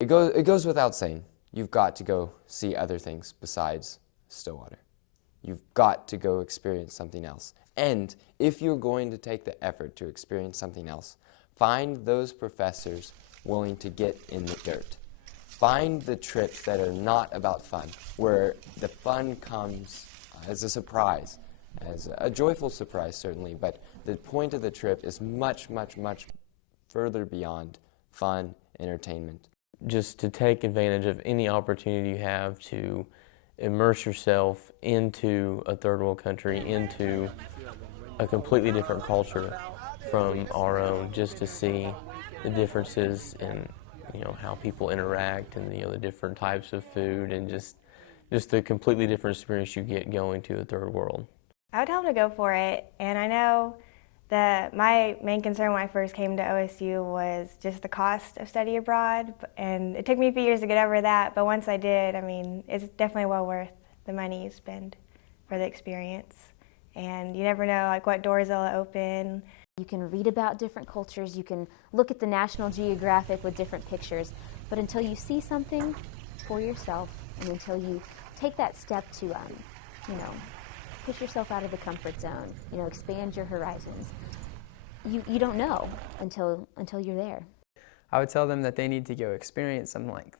It goes without saying, you've got to go see other things besides Stillwater. You've got to go experience something else. And if you're going to take the effort to experience something else, find those professors willing to get in the dirt. Find the trips that are not about fun, where the fun comes as a surprise, as a joyful surprise certainly, but the point of the trip is much, much, much further beyond fun, entertainment. Just to take advantage of any opportunity you have to immerse yourself into a third world country, into a completely different culture from our own, just to see the differences in how people interact and the different types of food, and just the completely different experience you get going to a third world. I would tell them to go for it, and I know that my main concern when I first came to OSU was just the cost of study abroad, and it took me a few years to get over that, but once I did, I mean, it's definitely well worth the money you spend for the experience. And you never know like what doors they'll open. You can read about different cultures, you can look at the National Geographic with different pictures, but until you see something for yourself, and until you take that step to, push yourself out of the comfort zone, expand your horizons, you don't know until you're there. I would tell them that they need to go experience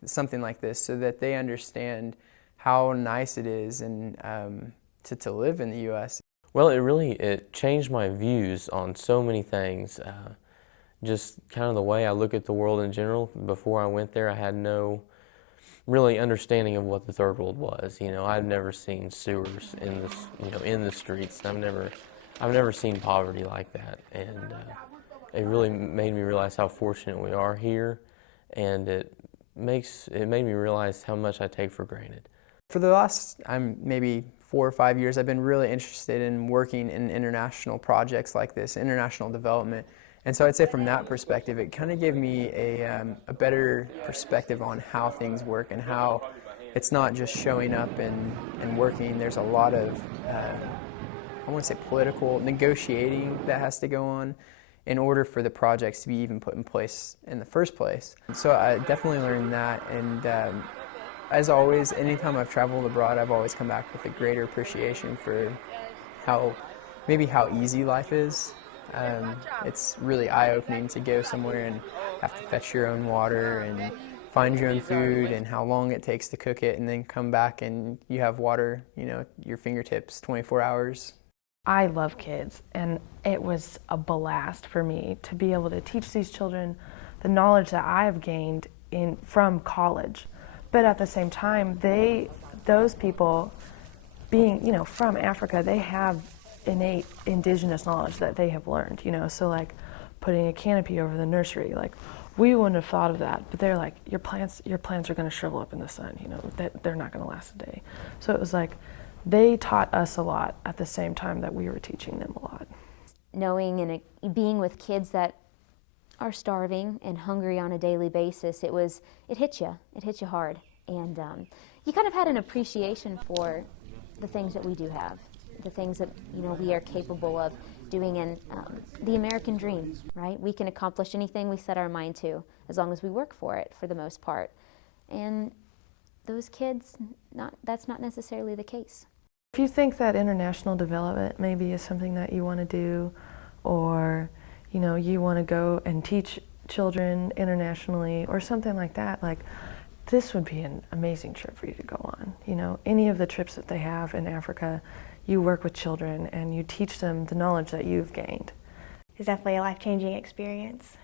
something like this so that they understand how nice it is and to live in the U.S. Well, it changed my views on so many things. Just kind of the way I look at the world in general. Before I went there, I had no really understanding of what the third world was. I've never seen sewers in the streets. I've never seen poverty like that, and it really made me realize how fortunate we are here, and it made me realize how much I take for granted. For the last maybe 4 or 5 years, I've been really interested in working in international projects like this, international development. And so I'd say from that perspective, it kind of gave me a better perspective on how things work and how it's not just showing up and working. There's a lot of, I want to say political negotiating that has to go on in order for the projects to be even put in place in the first place. So I definitely learned that, and as always, anytime I've traveled abroad, I've always come back with a greater appreciation for how easy life is. It's really eye-opening to go somewhere and have to fetch your own water and find your own food, and how long it takes to cook it, and then come back and you have water, your fingertips 24 hours. I love kids, and it was a blast for me to be able to teach these children the knowledge that I've gained from college. But at the same time, those people being, from Africa, they have innate indigenous knowledge that they have learned, so like putting a canopy over the nursery, like we wouldn't have thought of that, but they're like, your plants are going to shrivel up in the sun, that they're not going to last a day. So it was like they taught us a lot at the same time that we were teaching them a lot. Knowing and being with kids that are starving and hungry on a daily basis, it hit you hard, and you kind of had an appreciation for the things that we do have, the things that we are capable of doing, and the American dream, right? We can accomplish anything we set our mind to as long as we work for it, for the most part. And those kids, that's not necessarily the case. If you think that international development maybe is something that you want to do, or you want to go and teach children internationally or something like that, like this would be an amazing trip for you to go on. Any of the trips that they have in Africa, you work with children and you teach them the knowledge that you've gained. It's definitely a life-changing experience.